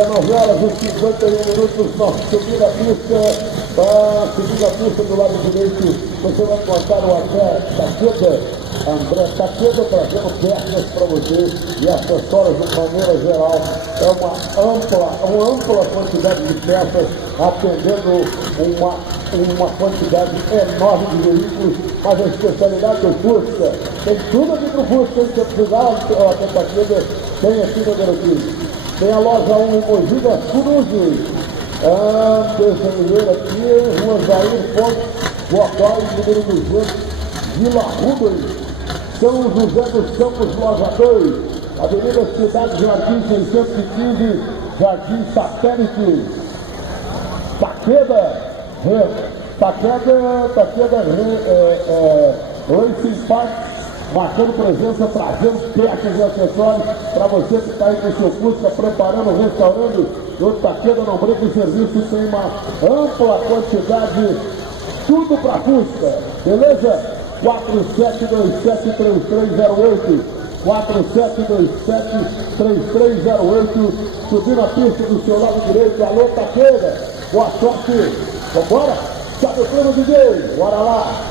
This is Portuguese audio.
19 horas e 51 minutos, nós subimos a pista do lado direito, você vai encontrar o André Taqueda. André Taqueda trazendo peças para você e acessórios de maneira geral. É uma ampla quantidade de peças, atendendo uma quantidade enorme de veículos, mas a especialidade do Fusca, tem tudo aqui para o Fusca, se você precisar, a Taqueda tem aqui no Garotinho. Tem a loja 1 em Mogi das Cruzes. Deixa eu ver aqui, Rua Jair Ponte, Guapaz, número 200, Vila Rubens, São José dos Campos, loja 2, Avenida Cidade Jardim 615, Jardim Satélite. Taqueda Racing Park, marcando presença, trazendo peças e acessórios para você que está aí com o seu Fusca, preparando, restaurando. O Taqueda não brinca em serviço, tem uma ampla quantidade, tudo para Fusca, beleza? 4727-3308, 4727-3308, subindo a pista do seu lado direito. Alô, Taqueda, boa sorte, vambora? Sabe o plano, DJ? Bora lá!